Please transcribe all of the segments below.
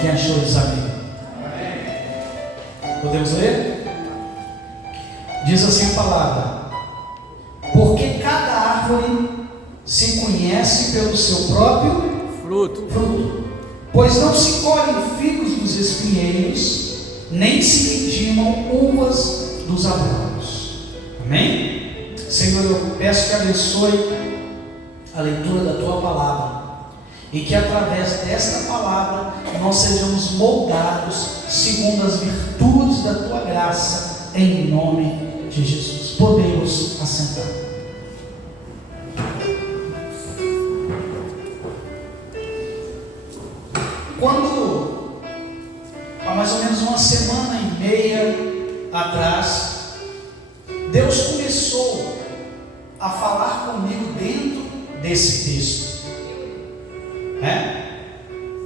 Quem achou, diz amém. Podemos ler? Diz assim a palavra: porque cada árvore se conhece pelo seu próprio fruto. Pois não se colhem figos dos espinheiros, nem se vindimam uvas dos abrolhos. Amém? Senhor, eu peço que abençoe a leitura da Tua palavra, e que através desta palavra nós sejamos moldados segundo as virtudes da Tua graça, em nome de Jesus. Podemos assentar. Quando, há mais ou menos uma semana e meia atrás, Deus começou a falar comigo dentro desse texto,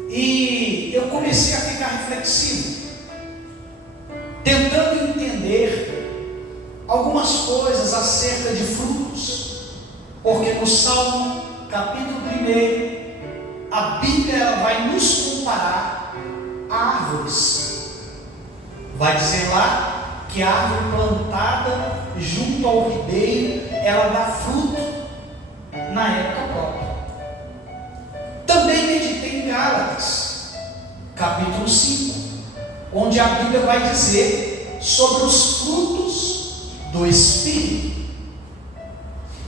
e eu comecei a ficar reflexivo, tentando entender algumas coisas acerca de frutos, porque no Salmo capítulo 1, a Bíblia ela vai nos comparar a árvores. Vai dizer lá que a árvore plantada junto ao ribeiro, ela dá fruto na época própria. Também meditei em Gálatas, capítulo 5, onde a Bíblia vai dizer sobre os frutos do Espírito.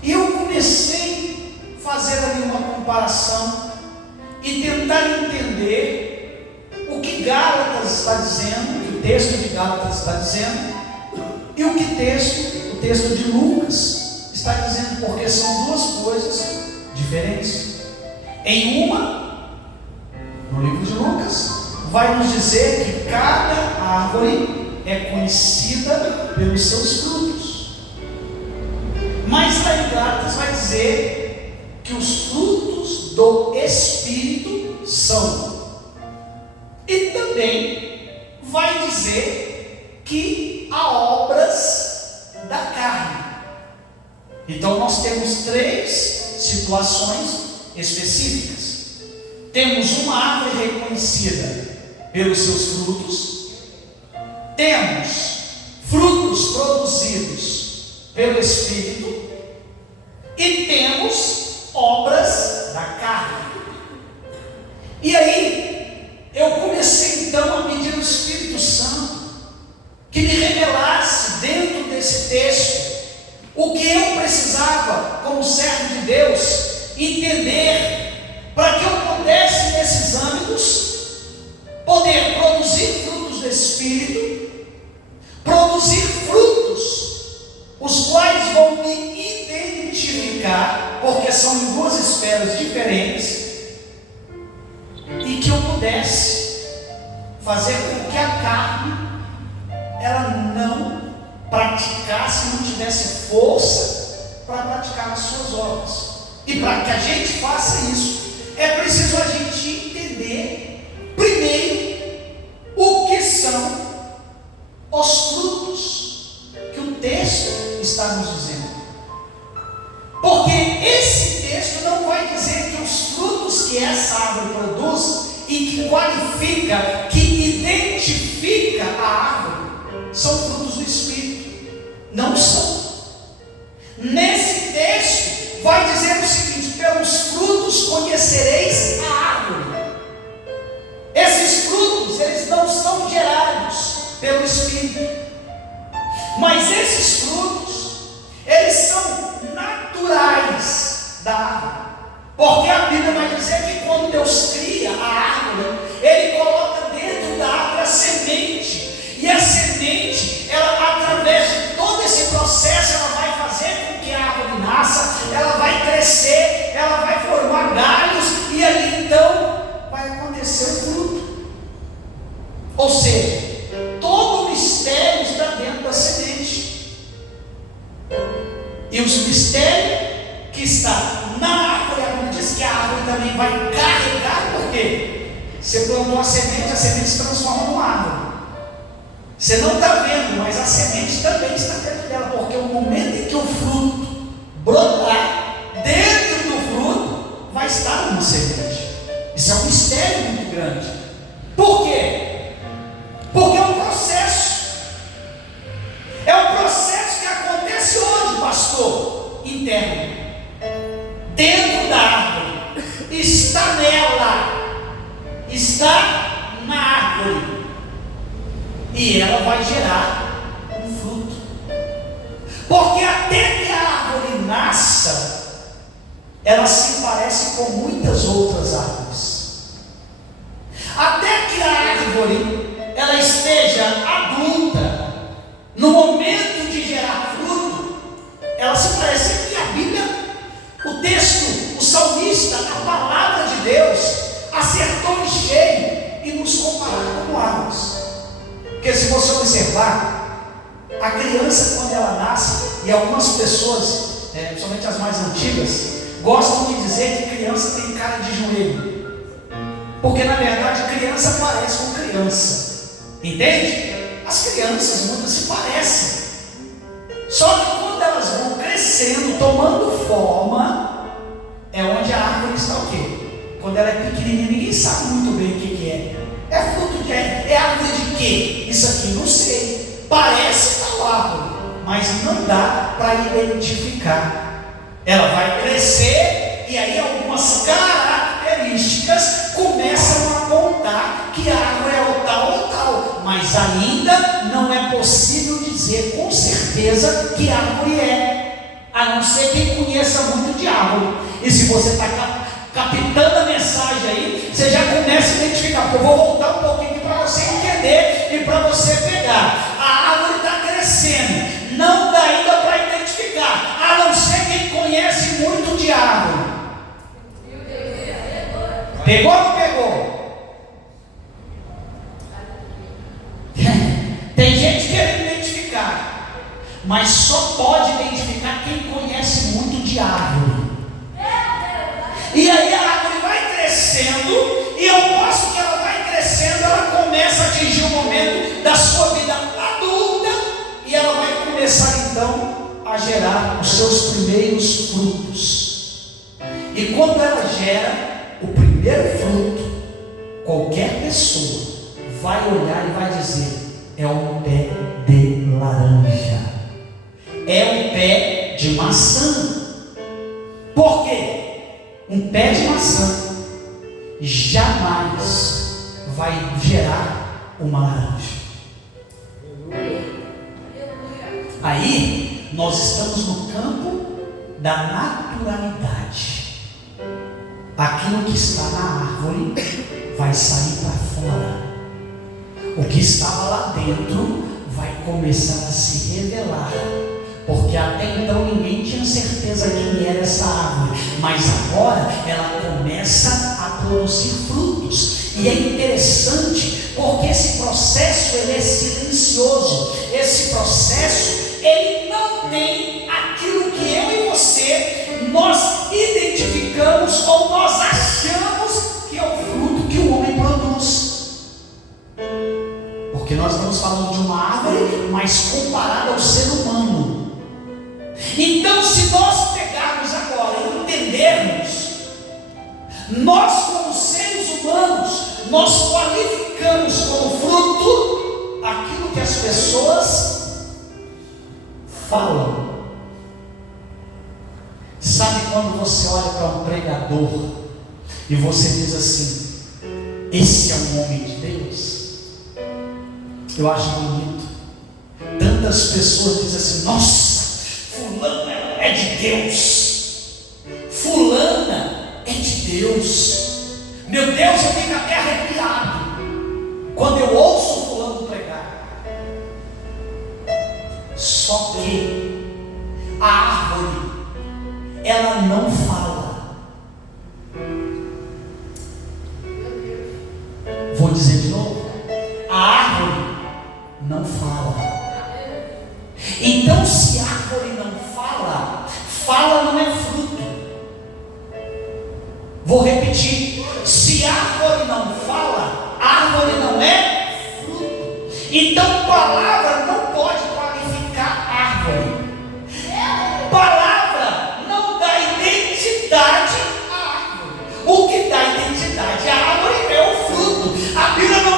E eu comecei a fazer ali uma comparação e tentar entender o que Gálatas está dizendo, o que o texto de Gálatas está dizendo, e o que o texto de Lucas está dizendo, porque são duas coisas diferentes. Em uma, no livro de Lucas, vai nos dizer que cada árvore é conhecida pelos seus frutos, mas lá em Gálatas vai dizer que os frutos do Espírito são, e também vai dizer que há obras da carne. Então nós temos três situações específicas. Temos uma árvore reconhecida pelos seus frutos, temos frutos produzidos pelo Espírito, e temos obras da carne. E aí eu comecei então a pedir ao Espírito Santo que me revelasse dentro desse texto o que eu precisava, como servo de Deus, entender, para que eu pudesse nesses âmbitos poder produzir frutos do Espírito, produzir frutos os quais vão me identificar, porque são em duas esferas diferentes, e que eu pudesse fazer com que a carne ela não praticasse, não tivesse força para praticar as suas obras. E para que a gente faça isso, é preciso a gente entender primeiro o que são os frutos que o texto está nos dizendo. Porque esse texto não vai dizer que os frutos que essa árvore produz e que qualifica, que identifica a árvore, são frutos do Espírito. Não são. Nesse texto vai dizer o seguinte: pelos frutos conhecereis a árvore. Esses frutos, eles não são gerados pelo Espírito, mas esses frutos, eles são naturais da árvore. Porque a Bíblia vai dizer que quando Deus cria a árvore, Ele coloca dentro da árvore a semente. E a semente, ela, através de todo esse processo, ela vai fazer com que a árvore nasça, ela vai crescer, ela vai formar galhos, e ali então vai acontecer o fruto. Ou seja, todo o mistério está dentro da semente. E o mistério que está na árvore, a Bíblia diz que a árvore também vai carregar, porque você plantou a semente se transforma numa árvore. Você não está vendo, mas a semente também está dentro dela, porque o momento em que o fruto brotar, dentro do fruto vai estar uma semente. Isso é um mistério muito grande. Por quê? Porque é um processo. É um processo que acontece onde, pastor? Interno. Dentro da árvore. Está nela. Está na árvore. E ela vai gerar um fruto. Porque até que a árvore nasça, ela se parece com muitas outras árvores. Até que a árvore ela esteja adulta, no momento de gerar fruto, ela se parece que a Bíblia, o texto, o salmista, a palavra de Deus, acertou em cheio e nos comparar com árvores. Porque se você observar, a criança quando ela nasce, e algumas pessoas, principalmente as mais antigas, gostam de dizer que criança tem cara de joelho. Porque na verdade criança parece com criança. Entende? As crianças muitas se parecem. Só que quando elas vão crescendo, tomando forma, é onde a árvore está o quê? Quando ela é pequenininha, ninguém sabe muito bem o que é. É fruto de é árvore de quê? Isso aqui não sei. Parece tal árvore, mas não dá para identificar. Ela vai crescer e aí algumas características começam a apontar que a árvore é o tal ou tal, mas ainda não é possível dizer com certeza que árvore é, a não ser quem conheça muito de árvore. E se você está captando a mensagem aí, você já começa a identificar, porque eu vou voltar um pouquinho para você entender e para você pegar. A árvore está crescendo, não dá ainda para identificar, a não ser quem conhece muito de árvore. Pegou ou não pegou? Tem gente querendo identificar, mas só pode identificar quem conhece muito de árvore. E aí a árvore vai crescendo, e ao passo que ela vai crescendo, ela começa a atingir o momento da sua vida adulta, e ela vai começar então a gerar os seus primeiros frutos. E quando ela gera o primeiro fruto, qualquer pessoa vai olhar e vai dizer: é um pé de laranja, é um pé de maçã. Por quê? Um pé de maçã jamais vai gerar uma laranja. Aí nós estamos no campo da naturalidade. Aquilo que está na árvore vai sair para fora. O que estava lá dentro vai começar a se revelar. Porque até então ninguém tinha certeza quem era essa árvore, mas agora ela começa a produzir frutos. E é interessante porque esse processo ele é silencioso. Esse processo ele não tem aquilo que eu e você nós identificamos ou nós achamos que é o fruto que o homem produz. Porque nós estamos falando de uma árvore, mas comparada ao ser humano. Então, se nós pegarmos agora e entendermos, nós como seres humanos, nós qualificamos como fruto aquilo que as pessoas falam. Sabe quando você olha para um pregador e você diz assim: esse é um homem de Deus? Eu acho bonito. Tantas pessoas dizem assim: nossa, fulana é de Deus, fulana é de Deus. Meu Deus, eu fico até arrepiado quando eu ouço fulano pregar. Só que a árvore, ela não fala. Vou dizer de novo: a árvore não fala. Então, se a árvore não fala, fala não é fruto. Vou repetir: se a árvore não fala, a árvore não é fruto. Então, palavra não pode qualificar a árvore. Palavra não dá identidade à árvore. O que dá identidade à árvore é o fruto. A Bíblia não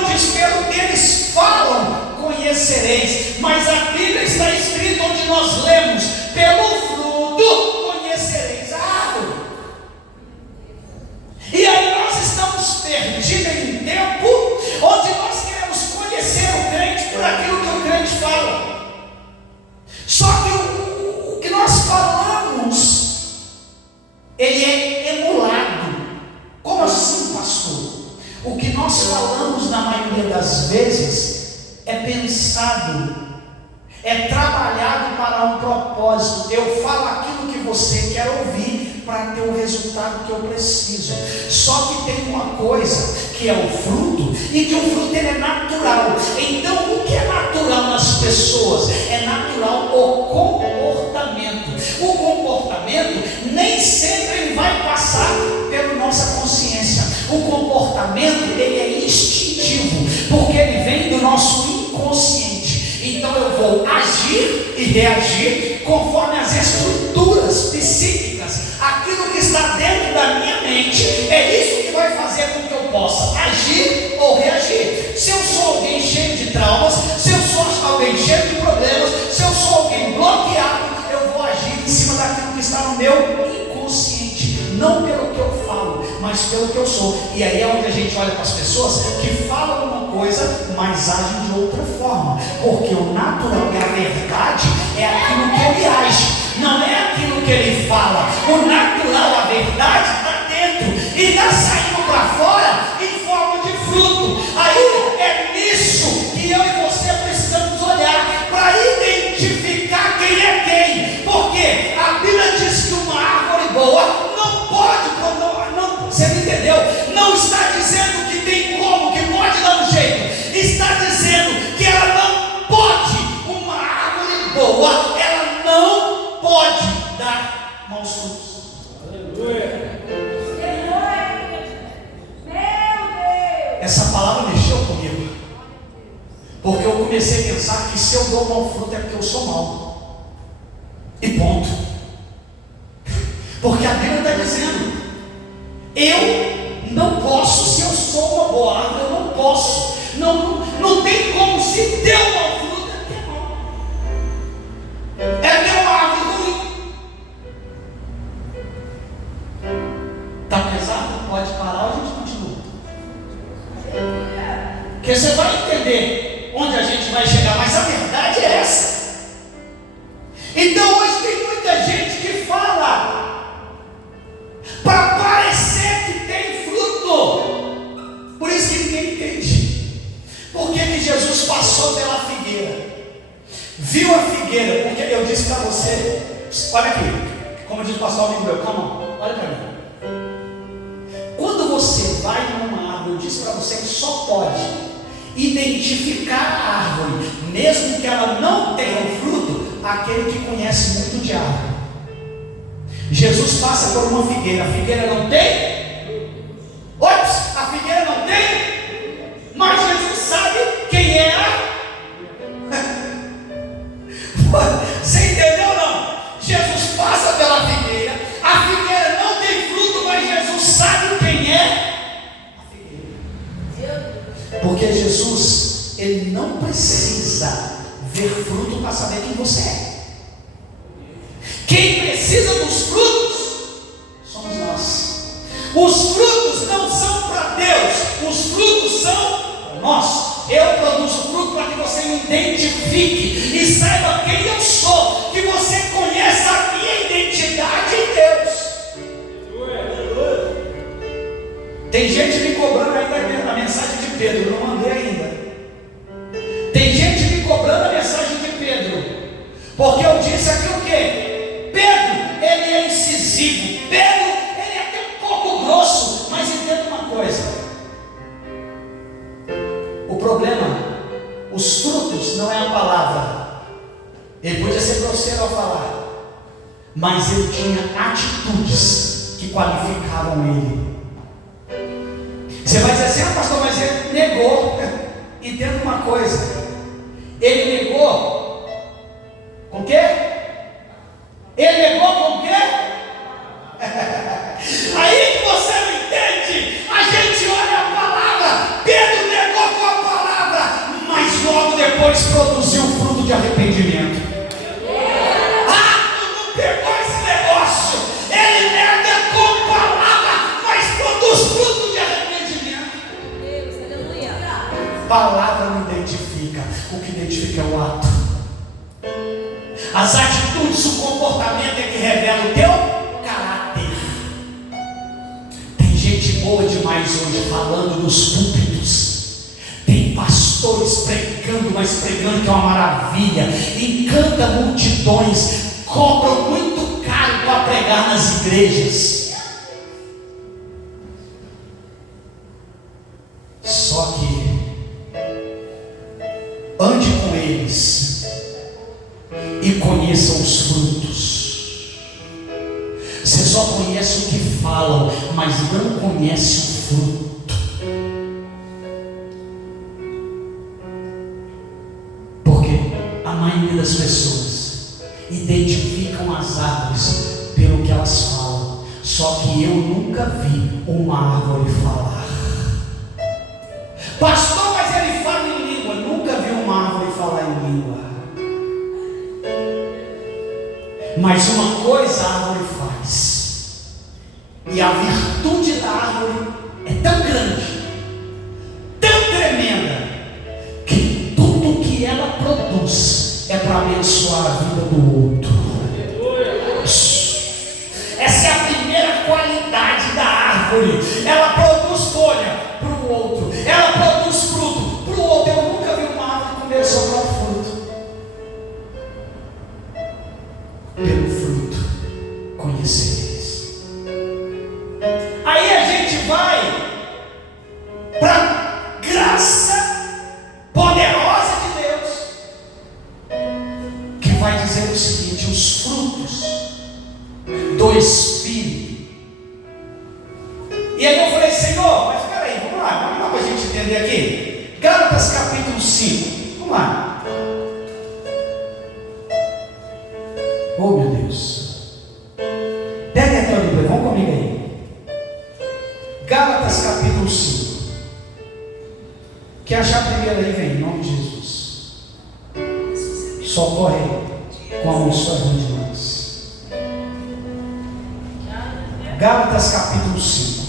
perdida em tempo, onde nós queremos conhecer o crente por aquilo que o crente fala. Só que o que nós falamos, ele é emulado. Como assim, pastor? O que nós falamos na maioria das vezes é pensado, é trabalhado para um propósito. Eu falo aquilo que você quer ouvir para ter o resultado que eu preciso. Só que tem uma coisa que é o fruto, e que o fruto ele é natural. Então o que é natural nas pessoas? É natural o comportamento. O comportamento nem sempre ele vai passar pela nossa consciência. O comportamento ele é instintivo, porque ele vem do nosso inconsciente. Então eu vou agir e reagir conforme as estruturas psíquicas, aquilo que está dentro da minha mente. É isso que vai fazer com que eu possa agir ou reagir. Se eu sou alguém cheio de traumas, se eu sou alguém cheio de problemas, se eu sou alguém bloqueado, eu vou agir em cima daquilo que está no meu inconsciente, não pelo que eu falo, mas pelo que eu sou. E aí é onde a gente olha para as pessoas que falam uma coisa, mas agem de outra forma, porque o natural e a verdade é aquilo que ele age, não é aquilo que ele fala. O natural, a verdade está dentro e está saindo para fora em forma de fruto. Aí é nisso que eu e você precisamos olhar para identificar quem é quem, porque a Bíblia diz que uma árvore boa não pode, você me entendeu? Não está dizendo que tem como, que pode dar um jeito, está dizendo que ela não pode. Uma árvore boa, ela não pode dar maus frutos. Aleluia. Essa palavra mexeu comigo, porque eu comecei a pensar que se eu dou mau fruto é porque eu sou mau, e ponto. Porque a Bíblia está dizendo, eu não posso, se eu sou uma boa árvore, eu não posso, não tem como. Se deu mau fruto é porque é mau, é porque é uma árvore ruim. Está pesado? Pode parar ou a gente continua? Porque você vai entender onde a gente vai chegar, mas a verdade é essa. Então hoje tem muita gente que fala para parecer que tem fruto. Por isso que ninguém entende. Por que Jesus passou pela figueira? Viu a figueira? Porque eu disse para você, olha aqui, como diz o pastor amigo meu, calma, olha para mim. Quando você vai numa árvore, eu disse para você que só pode identificar a árvore, mesmo que ela não tenha um fruto, aquele que conhece muito de árvore. Jesus passa por uma figueira, a figueira não tem? Ops, a figueira não tem? Mas Jesus sabe quem é a... Você entendeu ou não? Jesus passa pela figueira, a figueira não tem fruto, mas Jesus sabe quem é a figueira. Porque Jesus, ele não precisa ver fruto para saber quem você é. Quem precisa dos frutos somos nós. Os frutos não são para Deus, os frutos são para nós. Eu produzo fruto para que você me identifique e saiba quem eu sou, que você conheça a minha identidade em Deus. Tem gente me cobrando ainda a mensagem de Pedro, eu não mandei ainda. Tem gente me cobrando a mensagem de Pedro, porque eu disse aqui o quê? Pedro, ele é incisivo. Pedro, ele é até um pouco grosso. Mas entenda uma coisa: o problema, os frutos não é a palavra. Ele podia ser grosseiro ao falar, mas ele tinha atitudes que qualificavam ele. Você vai dizer assim, pastor, mas ele negou. Entenda uma coisa: ele negou com o quê? Ele negou com o quê? Aí que você não entende. A gente olha a palavra. Pedro negou com a palavra, mas logo depois produziu o fruto de arrependimento. Tu não pegou esse negócio. Ele nega com a palavra, mas produz fruto de arrependimento. Palavra não identifica, o que identifica é o ato. As atitudes, o comportamento é que revela o teu caráter. Tem gente boa demais hoje falando nos púlpitos. Tem pastores pregando, mas pregando que é uma maravilha, encanta multidões, cobram muito caro para pregar nas igrejas. Só que ande com eles e conheçam os frutos. Você só conhece o que falam, mas não conhece o fruto. Porque a maioria das pessoas identificam as árvores pelo que elas falam. Só que eu nunca vi uma árvore falar. Pastor, mas ele fala em língua. Nunca vi uma árvore falar em língua. Mas uma coisa a árvore faz, e a virtude da árvore é tão grande, tão tremenda, que tudo que ela produz é para abençoar a vida do outro. Essa é a primeira qualidade da árvore. Ela produz folha para o outro, ela produz fruto para o outro. Eu nunca vi uma árvore comer seu próprio fruto. Pelo fruto conhecereis. Aí a gente vai para a graça poderosa de Deus, que vai dizer o seguinte: os frutos do Espírito. E aí eu falei: Senhor, mas espera aí, vamos lá para a gente entender aqui. Gálatas capítulo 5, vamos lá. Oh meu Deus, pega a tua Bíblia, vamos comigo aí. Gálatas capítulo 5. Quer achar primeiro aí? Vem, em nome de Jesus. Socorre com a unção de nós. Gálatas capítulo 5.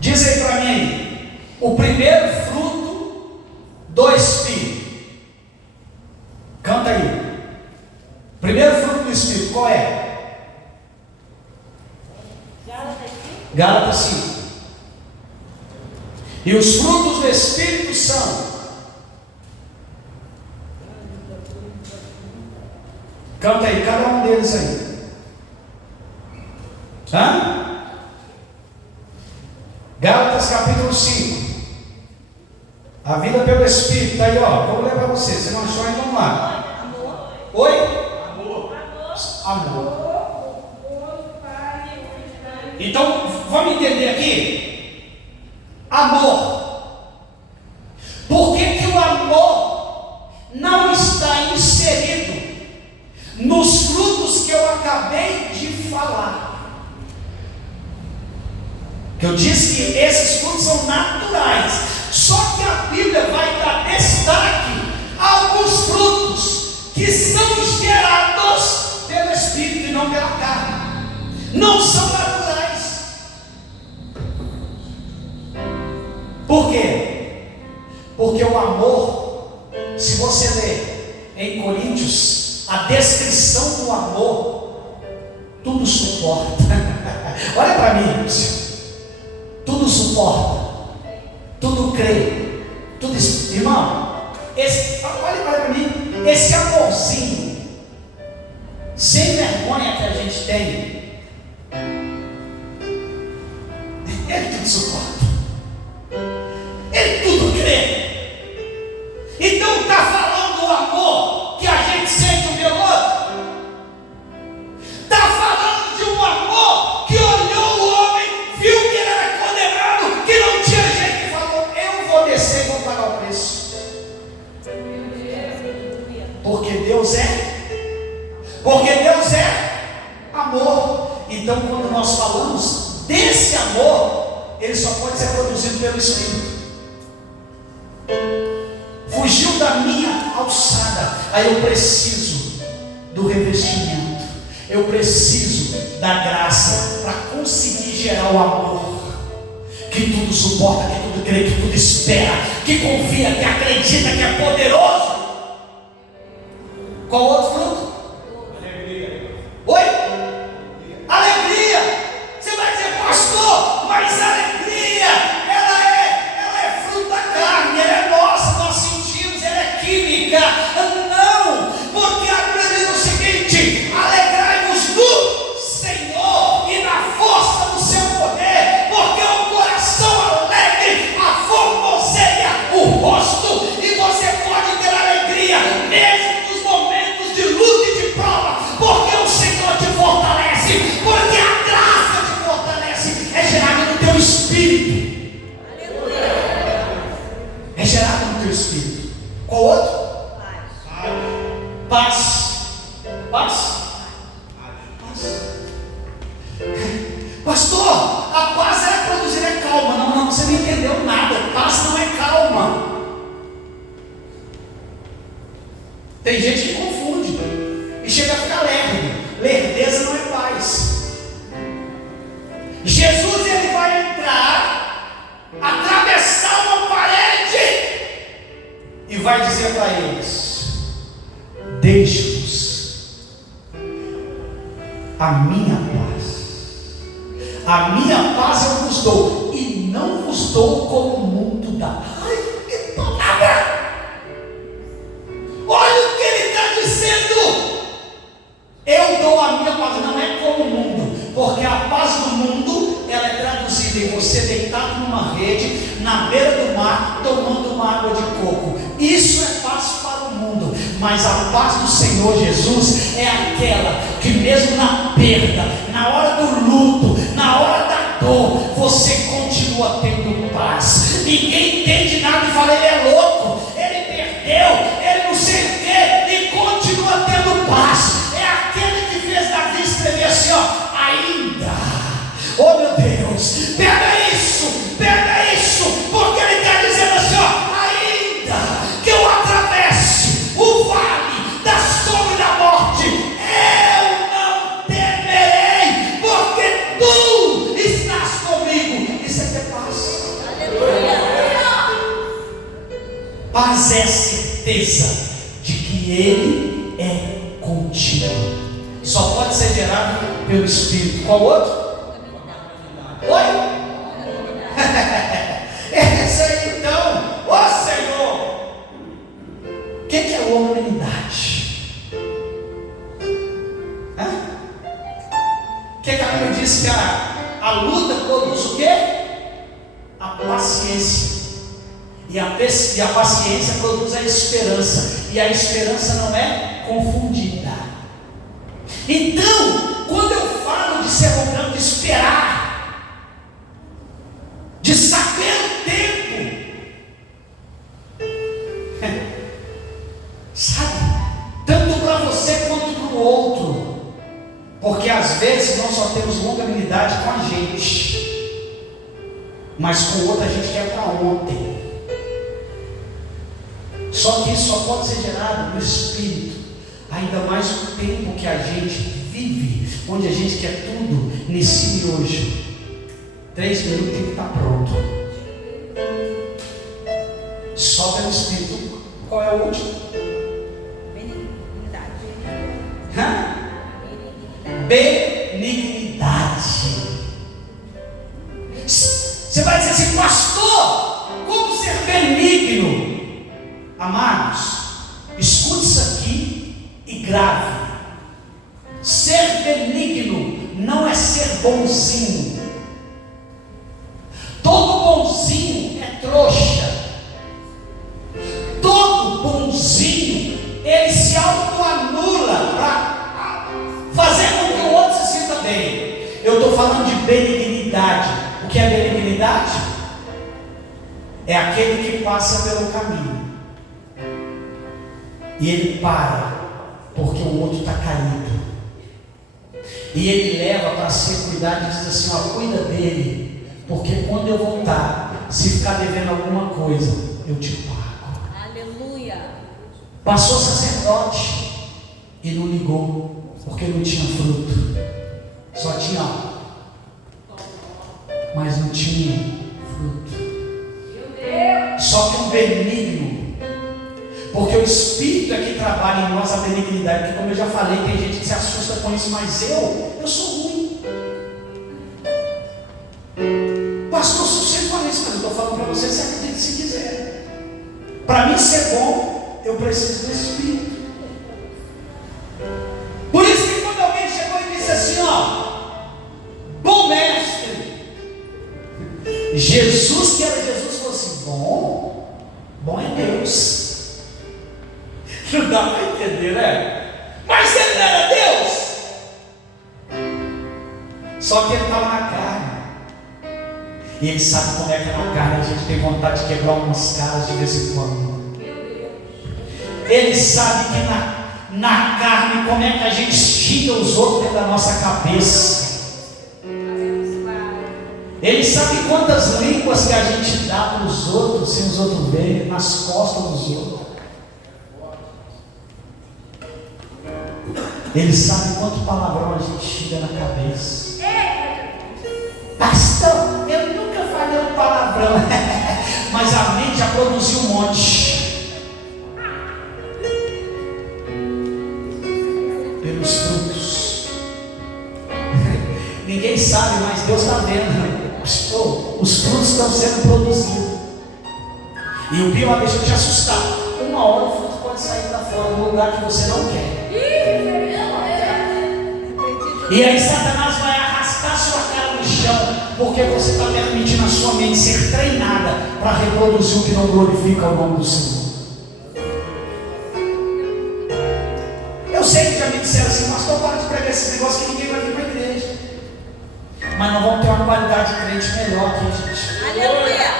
Diz aí para mim aí, o primeiro fruto do Espírito. Canta aí. Primeiro fruto do Espírito, qual é? Gálatas 5. E os frutos do Espírito são: canta aí, cada um deles aí. Hã? Gálatas capítulo 5. A vida pelo Espírito, está aí, ó. Vou ler para você. Você não achou ainda? Vamos lá. Amor. Oi? Amor. Então, vamos entender aqui. Amor. Por que que o amor não está inserido nos frutos que eu acabei de falar? Que eu disse que esses frutos são naturais. Só que a Bíblia vai dar destaque a alguns frutos que são gerados pelo Espírito e não pela carne. Não são naturais. Por quê? Porque o amor, se você ler em Coríntios, a descrição do amor, tudo suporta. Olha para mim, tudo suporta, tudo crê, tudo. Irmão, olha para mim, esse amorzinho sem vergonha que a gente tem, ele tudo suporta, ele tudo crê. Então está falando do amor que a gente sente um pelo outro. Está falando de um amor que olhou o homem, viu que ele era condenado, que não tinha jeito, e falou: eu vou descer e vou pagar o preço. Porque Deus é amor. Então quando nós falamos desse amor, ele só pode ser produzido pelo Espírito. Fugiu da minha alçada, aí eu preciso do revestimento, eu preciso da graça para conseguir gerar o amor que tudo suporta, que tudo crê, que tudo espera, que confia, que acredita, que é poderoso. Qual outro fruto? Alegria. Oi? Alegria. Você vai dizer, pastor, mas a alegria, ela é fruto da carne, ela é nossa, nós sentimos, ela é química. Não, porque a Bíblia diz o seguinte: alegrai-vos no Senhor e na força do seu poder, porque o coração alegre aformoseia o rosto, e você pode ter alegria mesmo nos momentos de luta e de prova, porque o Senhor te fortalece, porque a graça te fortalece, é gerada no teu espírito. É gerada no teu espírito. Qual outro? Paz. Paz? Paz. Pastor, a paz é produzir é calma. Não, você não entendeu nada. Paz não é calma. Tem gente que confunde e chega a ficar lerdo. Lerdeza não é paz. Jesus, ele vai entrar, atravessar uma parede e vai dizer para eles: deixe-vos a minha paz. A minha paz eu vos dou, e não vos dou como o mundo dá. Ai, que palavra! Olha o que ele está dizendo. Eu dou a minha paz, não é como o mundo, porque a paz do mundo, ela é traduzida em você deitado numa rede, na beira do mar, tomando uma água de coco. Isso é paz para o mundo, mas a paz do Senhor Jesus é aquela que mesmo na perda, na hora do luto, na hora da dor, você continua tendo paz. Ninguém entende nada e fala: ele é louco, ele perdeu, ele não sei o que, e continua tendo paz. É aquele que fez Davi escrever assim, ó: ainda, oh meu Deus, pega isso, porque ele está dizendo assim, ó: ainda que eu atravesse o vale da sombra e da morte, eu não temerei, porque tu estás comigo. Isso aqui é paz. Aleluia. Paz é a certeza de que ele é contigo. Só pode ser gerado pelo Espírito. Qual outro? Oi? Esse aí então, ó Senhor. O que é longanimidade? O que a Bíblia diz? Que a luta produz o quê? A paciência. E a paciência produz a esperança. E a esperança não é confundida. Então, quando eu falo de ser longano, de esperar, de saber o tempo, sabe, tanto para você quanto para o outro, porque às vezes nós só temos longanimidade com a gente, mas com o outro a gente quer para ontem. Só que isso só pode ser gerado no Espírito, ainda mais o tempo que a gente vive, onde a gente quer tudo nesse e hoje. 3 minutos tem que estar pronto. Só pelo Espírito. Qual é o último? Benignidade. Você vai dizer assim: pastor, como ser benigno? Amados, escute isso aqui e grave. Ser benigno não é ser bonzinho. Todo bonzinho é trouxa. Todo bonzinho, ele se autoanula para fazer com que o outro se sinta bem. Eu estou falando de benignidade. O que é benignidade? É aquele que passa pelo caminho e ele para porque o outro está caído, e ele leva para si cuidar e diz assim: ó, cuida dele, porque quando eu voltar, se ficar devendo alguma coisa, eu te pago. Aleluia. Passou sacerdote e não ligou, porque não tinha fruto, só tinha, mas não tinha fruto. Só que um benigno, porque o Espírito é que trabalha em nós a benignidade, porque como eu já falei, tem gente que se assusta com isso, mas eu sou ruim. Pastor, eu sempre falei isso, mas eu estou falando para você, você acredita se quiser. Para mim ser bom, eu preciso do Espírito. Por isso que quando alguém chegou e disse assim, bom mestre, Jesus, que era Jesus, falou assim, bom é Deus. Não dá para entender, né? Mas ele não era Deus. Só que ele estava na carne. E ele sabe como é que é na carne. A gente tem vontade de quebrar umas caras de vez em quando. Ele sabe que na carne como é que a gente xinga os outros dentro da nossa cabeça. Ele sabe quantas línguas que a gente dá para os outros, sem os outros verem, nas costas dos outros. Ele sabe quanto palavrão a gente xinga na cabeça. Pastor, eu nunca falei um palavrão. Mas a mente já produziu um monte. Pelos frutos. Ninguém sabe, mas Deus está vendo. Os frutos estão sendo produzidos. E o pior, deixa eu te assustar. Uma hora o fruto pode sair da fora, num lugar que você não quer. E aí Satanás vai arrastar sua cara no chão, porque você está permitindo a sua mente ser treinada para reproduzir o que não glorifica o nome do Senhor. Eu sei que já me disseram assim, pastor, para de pregar esse negócio que ninguém vai vir para a igreja. Mas nós vamos ter uma qualidade de crente melhor aqui, gente. Aleluia!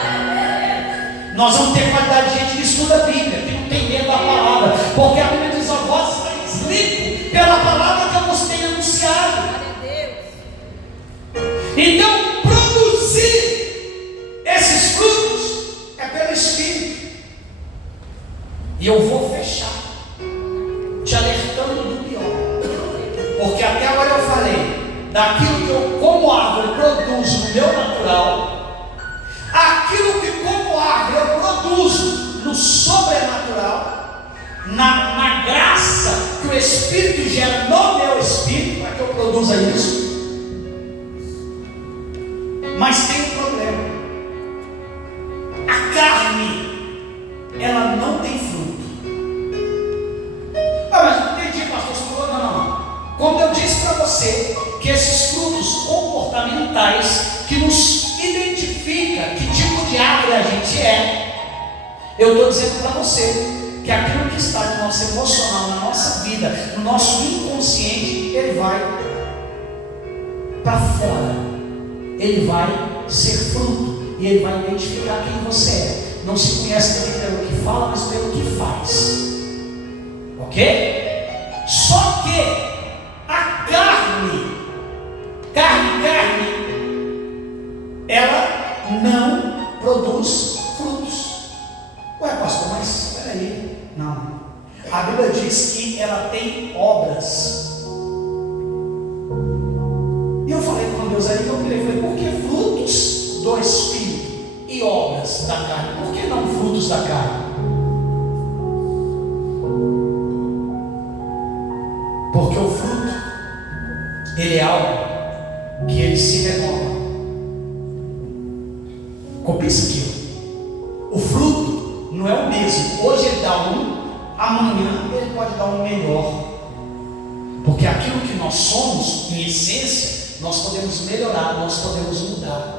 Nós vamos ter qualidade de gente que estuda a Bíblia, que não tem medo da palavra, porque a Bíblia diz, vós estáis limpos pela palavra que eu vos tenho anunciado. Então, produzir esses frutos é pelo Espírito. E eu vou fechar, te alertando do pior, porque até agora eu falei daquilo que eu, como árvore, produzo no meu natural, aquilo que, como árvore, eu produzo no sobrenatural, na graça que o Espírito gera no meu espírito, para que eu produza isso. Mas tem um problema. A carne, ela não tem fruto. Mas não entendi, pastor. Não. Como eu disse para você, que esses frutos comportamentais que nos identifica que tipo de árvore a gente é, eu estou dizendo para você que aquilo que está no nosso emocional, na nossa vida, no nosso inconsciente, ele vai para fora. Ele vai ser fruto e ele vai identificar quem você é. Não se conhece também pelo que fala, mas pelo que faz. Ok? Só que a carne, ela não produz frutos. Ué, pastor, mas espera aí. Não. A Bíblia diz que ela tem obras. E eu falei com Deus aí, eu falei, por que frutos do Espírito e obras da carne? Por que não frutos da carne? Porque o fruto, ele é algo que ele se renova. Copia isso aqui. O fruto não é o mesmo. Hoje ele dá um, amanhã ele pode dar um melhor. Porque aquilo que nós somos, em essência, nós podemos melhorar, nós podemos mudar.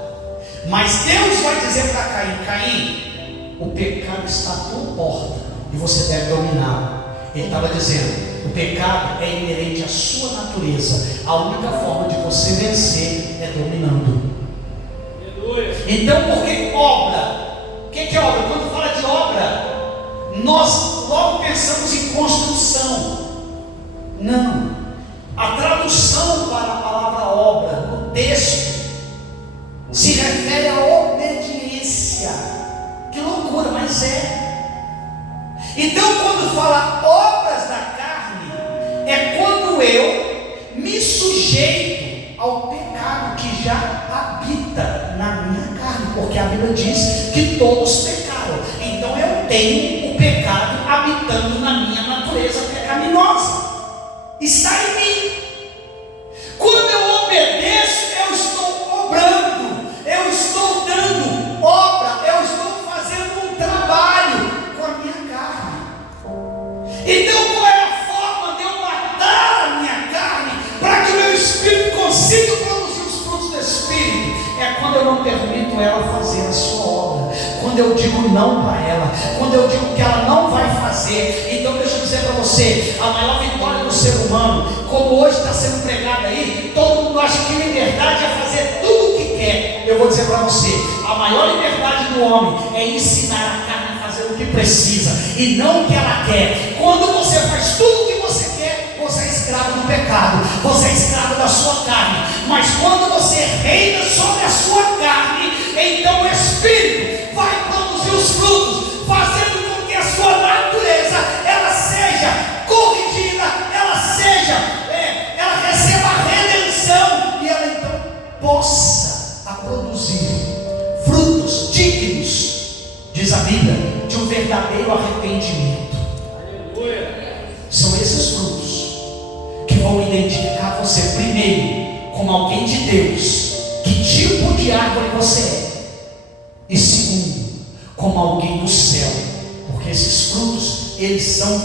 Mas Deus vai dizer para Caim: Caim, o pecado está à tua porta e você deve dominá-lo. Ele estava dizendo: o pecado é inerente à sua natureza. A única forma de você vencer é dominando. Então, por que obra? O que é obra? Quando fala de obra, nós logo pensamos em construção. Não. A tradução para a palavra obra no texto se refere à obediência. Que loucura, mas é. Então, quando fala obras da carne, é quando eu me sujeito ao pecado que já habita na minha carne. porque a Bíblia diz que todos pecaram. Então eu tenho o pecado habitando na minha natureza pecaminosa, está em mim. Quando eu obedeço, eu estou obrando, eu estou dando obra, eu estou fazendo um trabalho com a minha carne. Então qual é a forma de eu matar a minha carne para que o meu espírito consiga produzir os frutos do Espírito? É quando eu não permito ela fazer a sua obra, quando eu digo não para ela, quando eu digo que ela não vai fazer. Então deixa eu dizer para você, a maior vitória do ser humano, como hoje está sendo pregado aí, todo mundo acha que liberdade é fazer tudo o que quer. Eu vou dizer para você, a maior liberdade do homem é ensinar a carne a fazer o que precisa e não o que ela quer. Quando você faz tudo o que você quer, você é escravo do pecado, você é escravo da sua carne. Mas quando você reina sobre a sua carne, então o Espírito vai produzir os frutos, fazendo com que a sua natureza ela seja corrigida, ela receba a redenção e ela então possa a produzir frutos dignos, diz a Bíblia, de um verdadeiro arrependimento. Aleluia. São esses frutos que vão identificar você primeiro como alguém de Deus, que tipo de árvore você é, e segundo, como alguém do céu, porque esses frutos eles são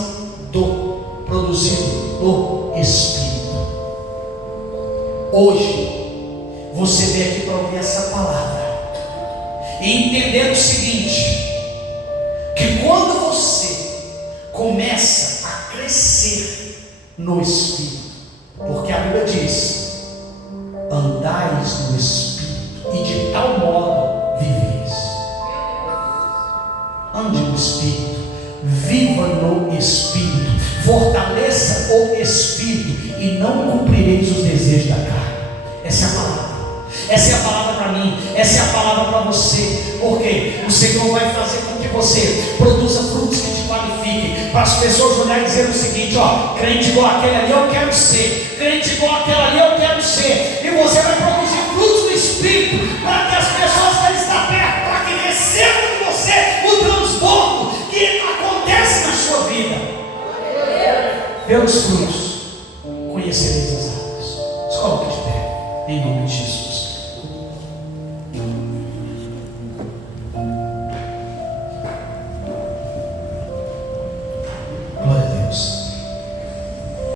produzidos do Espírito. Hoje você veio aqui para ouvir essa palavra e entender o seguinte, que quando você começa a crescer no Espírito, porque a Bíblia diz: andais no Espírito e de tal modo viveis. Ande no Espírito, viva no Espírito, fortaleça o Espírito e não cumprireis os desejos da carne. Essa é a palavra. Essa é a palavra para mim, essa é a palavra para você, porque o Senhor vai fazer com que você produza frutos que te qualifiquem, para as pessoas olharem e dizer o seguinte: ó, crente igual aquele ali eu quero ser, crente igual aquele ali eu quero ser, e você vai produzir frutos do Espírito,